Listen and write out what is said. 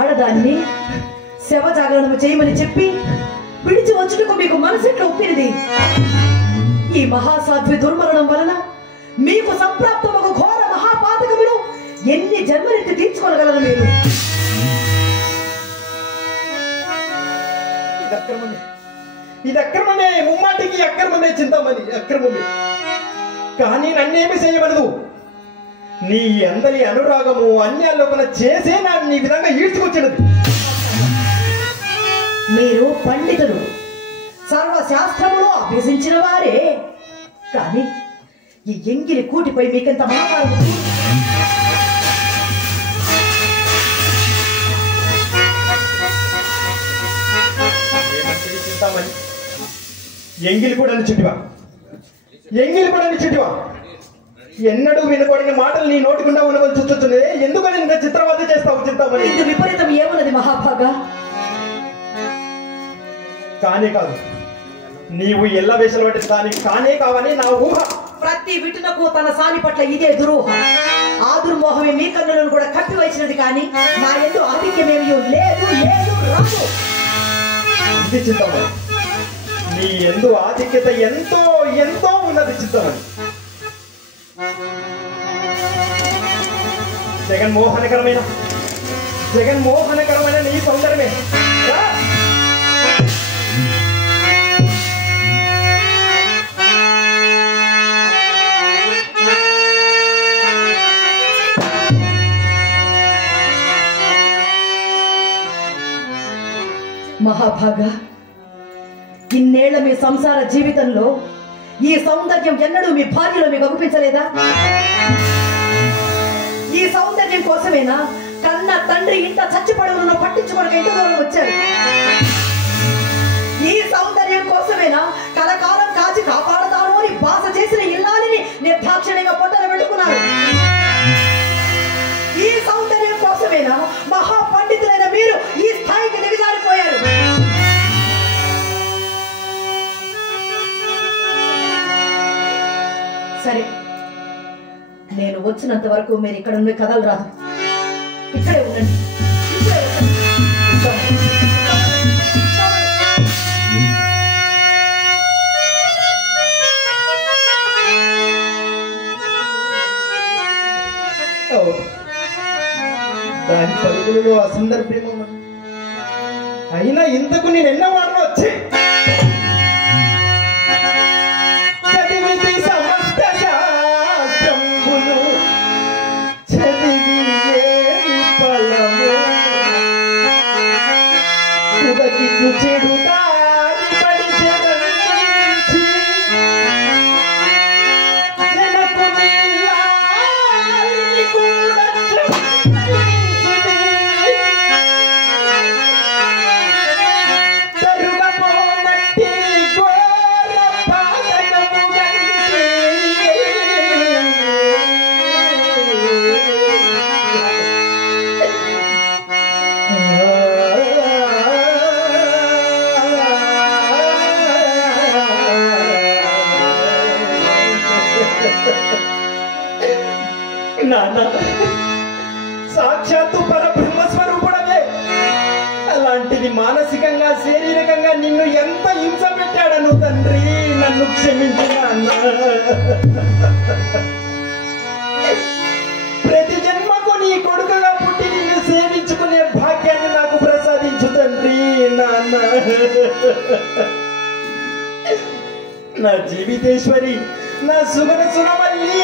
ఆడదాన్ని శవజాగరణము చేయమని చెప్పి విడిచి వచ్చుటకు మీకు మనసెట్లు ఒప్పినది. ఈ మహాసాధ్వి దుర్మరణం వలన మీకు సంప్రాప్తమగు ఘోర మహాపాతకములు ఎన్ని జన్మలెత్తి తీర్చుకోగలరు మీరు? ఇది అక్రమమే, ముమ్మాటికి అక్రమమే, చింతామణి అక్రమమే. కానీ నన్నేమి చేయబడదు. నీ అందరి అనురాగము అన్యాలోపన చేసే నన్ను ఈ విధంగా ఈడ్చుకొచ్చినది. మీరు పండితులు, సర్వశాస్త్రములు అభ్యసించిన వారే. కానీ ఈ ఎంగిలి కూటిపై మీకెంత మహాకారం? చింతామణి ఎంగిలి కూడా చుట్టివా, ఎంగిలి కూడా చుట్టివా. ఎన్నడూ వినకూడని మాటలు నీ నోటికుండా ఉండవలసి చూస్తుంది. ఎందుకని ఇంత చిత్రవద చేస్తావు చింతామణి? ఇది విపరీతం ఏమన్నది మహాభాగా? కానే కాదు, నీవు ఎల్ల వేషలు వంటి దానికి కానే కావని నా ఊహ. ప్రతి విటునకు తన సాని పట్ల ఇదే దురూహ. ఆ దుర్మోహమే మీ కన్నులను కూడా కప్పివచ్చినది. కానీ నా ఎందు ఆధిక్యమేమీ లేదు, లేదు, రాదు. ఇది చింతామణి, నీ ఎందు ఆధిక్యత ఎంతో ఎంతో ఉన్నది చింతామణి. జగన్మోహనకరమైన నీ సౌందర్యమే. మహాభాగా, ఇన్నేళ్ల మీ సంసార జీవితంలో ఈ సౌందర్యం ఎన్నడూ మీ భార్యలో మీకు అగుపించలేదా? ఈ సౌందర్యం కోసమేనా కన్న తండ్రి ఇంత చచ్చిపడవులను పట్టించుకోవడం ఎంత దూరం వచ్చారు? ఈ సౌందర్యం కోసమేనా కలకాలం కాచి కాపాడతాను అని బాస చేసిన ఇల్లాలిని నిర్దాక్షిణ్యంగా పొట్టన పెట్టుకున్నారు? ఈ సౌందర్యం కోసమేనా మహాపండితులైన మీరు ఈ స్థాయికి దిగజారిపోయారు? సరే, నేను వచ్చినంత వరకు మీరు ఇక్కడ ఉండే కథలు రాదు. ఇక్కడే ఉండండి. దాని పలుకులలో అసందర్భేమో. అయినా ఇంతకు నేను ఎన్నో వాడను వచ్చి చదివితే సమస్త శాస్త్రంబులు చదివి ఏమి ఫలము ఉదకి చెడు దారి పడి జగన్నించి జనకు నీలాలిని కూడా నాన్న సాక్షాత్తు పరబ్రహ్మ స్వరూపుడమే. అలాంటిది మానసికంగా శారీరకంగా నిన్ను ఎంత హింస పెట్టాడను తండ్రి, నన్ను క్షమించిన అన్న. ప్రతి జన్మకు నీ కొడుకుగా పుట్టి నిన్ను సేవించుకునే భాగ్యాన్ని నాకు ప్రసాదించు తండ్రి. నాన్న, నా జీవితేశ్వరి, నా సుగన సునమల్లి,